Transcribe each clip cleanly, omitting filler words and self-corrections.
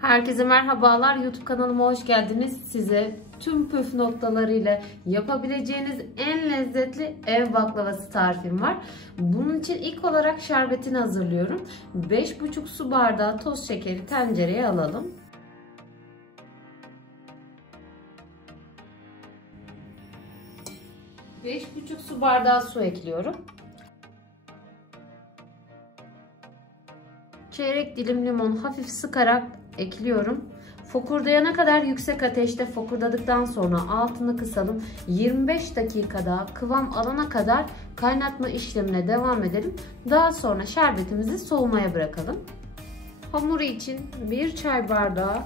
Herkese merhabalar. YouTube kanalıma hoş geldiniz. Size tüm püf noktalarıyla yapabileceğiniz en lezzetli ev baklavası tarifim var. Bunun için ilk olarak şerbetini hazırlıyorum. 5,5 su bardağı toz şekeri tencereye alalım. Beş buçuk su bardağı su ekliyorum. Çeyrek dilim limon hafif sıkarak ekliyorum. Fokurdayana kadar yüksek ateşte fokurdadıktan sonra altını kısalım. 25 dakikada kıvam alana kadar kaynatma işlemine devam edelim. Daha sonra şerbetimizi soğumaya bırakalım. Hamuru için 1 çay bardağı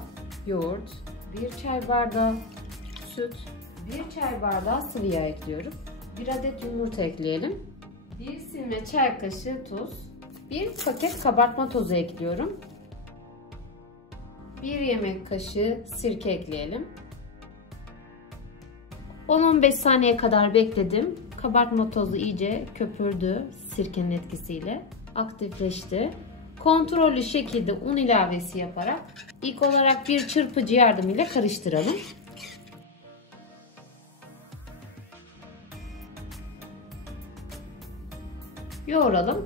yoğurt, 1 çay bardağı süt, 1 çay bardağı sıvı yağ ekliyorum. 1 adet yumurta ekleyelim. 1 silme çay kaşığı tuz. 1 paket kabartma tozu ekliyorum. 1 yemek kaşığı sirke ekleyelim. 10-15 saniye kadar bekledim. Kabartma tozu iyice köpürdü sirkenin etkisiyle. Aktifleşti. Kontrollü şekilde un ilavesi yaparak ilk olarak bir çırpıcı yardımıyla karıştıralım. Yoğuralım.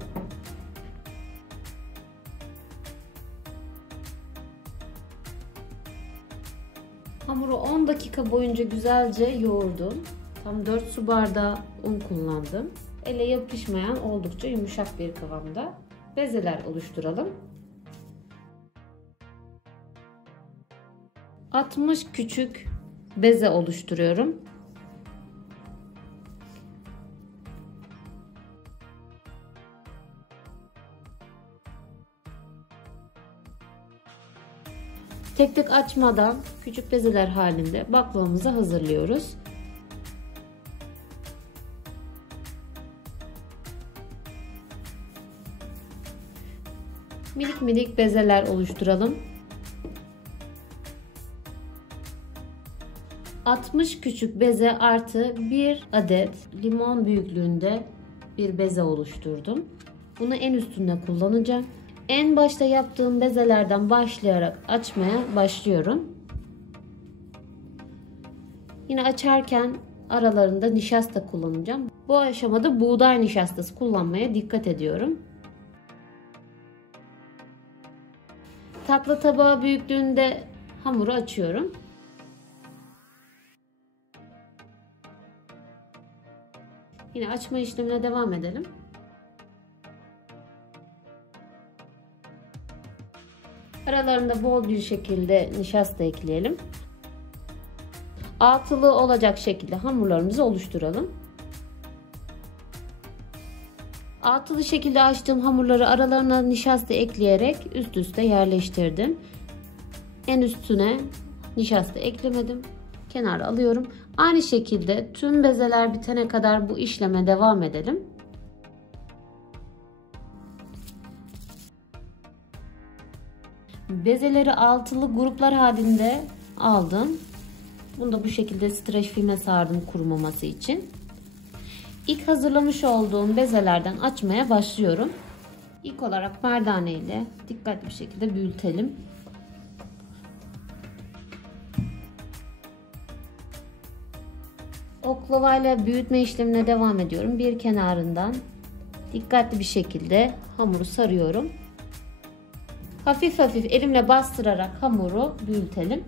Hamuru 10 dakika boyunca güzelce yoğurdum. Tam 4 su bardağı un kullandım. Ele yapışmayan oldukça yumuşak bir kıvamda bezeler oluşturalım. 60 küçük beze oluşturuyorum. Tek tek açmadan küçük bezeler halinde baklavamızı hazırlıyoruz. Minik minik bezeler oluşturalım. 60 küçük beze artı 1 adet limon büyüklüğünde bir beze oluşturdum. Bunu en üstünde kullanacağım. En başta yaptığım bezelerden başlayarak açmaya başlıyorum. Yine açarken aralarında nişasta kullanacağım. Bu aşamada buğday nişastası kullanmaya dikkat ediyorum. Tatlı tabağı büyüklüğünde hamuru açıyorum. Yine açma işlemine devam edelim. Aralarında bol bir şekilde nişasta ekleyelim. Altılı olacak şekilde hamurlarımızı oluşturalım. Altılı şekilde açtığım hamurları aralarına nişasta ekleyerek üst üste yerleştirdim. En üstüne nişasta eklemedim. Kenara alıyorum. Aynı şekilde tüm bezeler bitene kadar bu işleme devam edelim. Bezeleri altılı gruplar halinde aldım. Bunu da bu şekilde streç filme sardım kurumaması için. İlk hazırlamış olduğum bezelerden açmaya başlıyorum. İlk olarak merdane ile dikkatli bir şekilde büyütelim. Oklavayla büyütme işlemine devam ediyorum. Bir kenarından dikkatli bir şekilde hamuru sarıyorum. Hafif hafif elimle bastırarak hamuru büyütelim.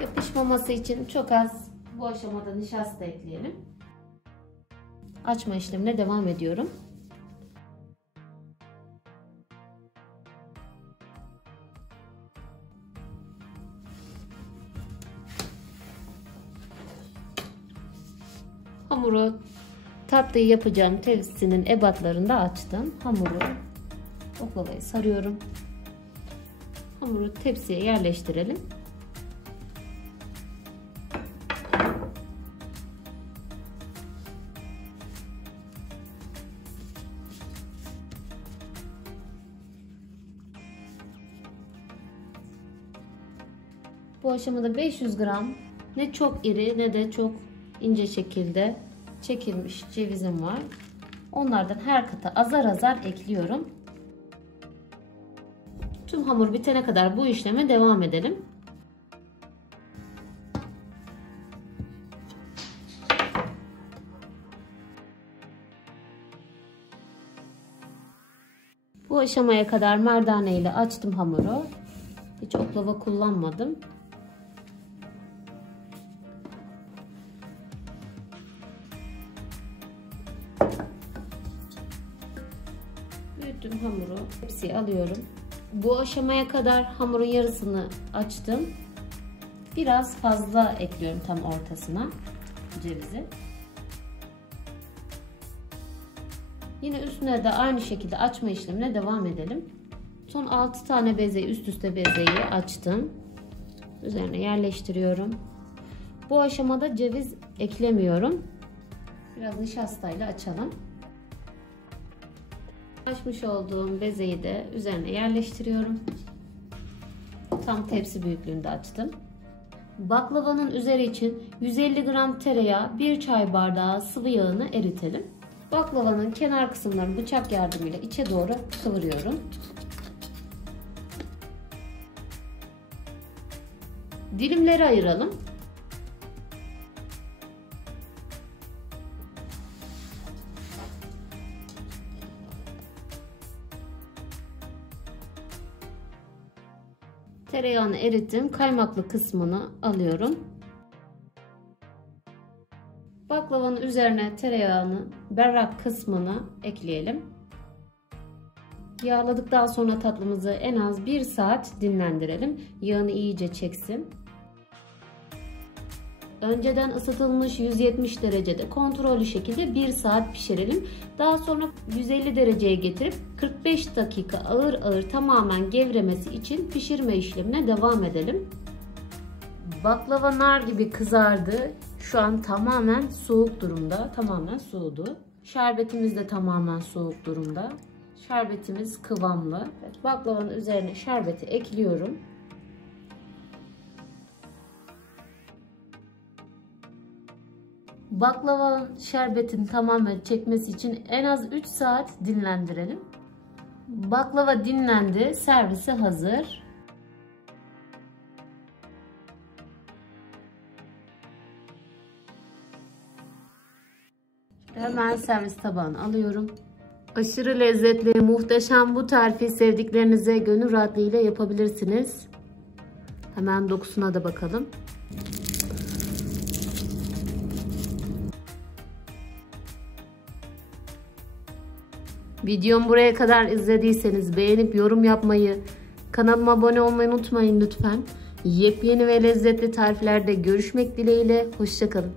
Yapışmaması için çok az bu aşamada nişasta ekleyelim. Açma işlemine devam ediyorum. Hamuru tatlıyı yapacağım tepsinin ebatlarında açtım. Hamuru oklavayı sarıyorum. Hamuru tepsiye yerleştirelim. Bu aşamada 500 gram ne çok iri ne de çok ince şekilde çekilmiş cevizim var. Onlardan her kata azar azar ekliyorum. Tüm hamur bitene kadar bu işleme devam edelim. Bu aşamaya kadar merdane ile açtım hamuru. Hiç oklava kullanmadım. Büyüttüm hamuru. Tepsiye alıyorum. Bu aşamaya kadar hamurun yarısını açtım. Biraz fazla ekliyorum tam ortasına cevizi. Yine üstüne de aynı şekilde açma işlemine devam edelim. Son 6 tane bezeyi, üst üste bezeyi açtım. Üzerine yerleştiriyorum. Bu aşamada ceviz eklemiyorum. Biraz nişastayla açalım. Açmış olduğum bezeyi de üzerine yerleştiriyorum. Tam tepsi büyüklüğünde açtım. Baklavanın üzeri için 150 gram tereyağı, 1 çay bardağı sıvı yağını eritelim. Baklavanın kenar kısımlarını bıçak yardımıyla içe doğru kıvırıyorum. Dilimlere ayıralım. Tereyağını erittim. Kaymaklı kısmını alıyorum. Baklavanın üzerine tereyağının berrak kısmını ekleyelim. Yağladıktan sonra tatlımızı en az 1 saat dinlendirelim. Yağını iyice çeksin. Önceden ısıtılmış 170 derecede kontrollü şekilde 1 saat pişirelim. Daha sonra 150 dereceye getirip 45 dakika ağır ağır tamamen gevremesi için pişirme işlemine devam edelim. Baklava nar gibi kızardı. Şu an tamamen soğuk durumda. Tamamen soğudu. Şerbetimiz de tamamen soğuk durumda. Şerbetimiz kıvamlı. Evet, baklavanın üzerine şerbeti ekliyorum. Baklavanın şerbetini tamamen çekmesi için en az 3 saat dinlendirelim. Baklava dinlendi. Servise hazır. Hemen servis tabağına alıyorum. Aşırı lezzetli, muhteşem bu tarifi sevdiklerinize gönül rahatlığıyla yapabilirsiniz. Hemen dokusuna da bakalım. Videomu buraya kadar izlediyseniz beğenip yorum yapmayı, kanalıma abone olmayı unutmayın lütfen. Yepyeni ve lezzetli tariflerde görüşmek dileğiyle. Hoşça kalın.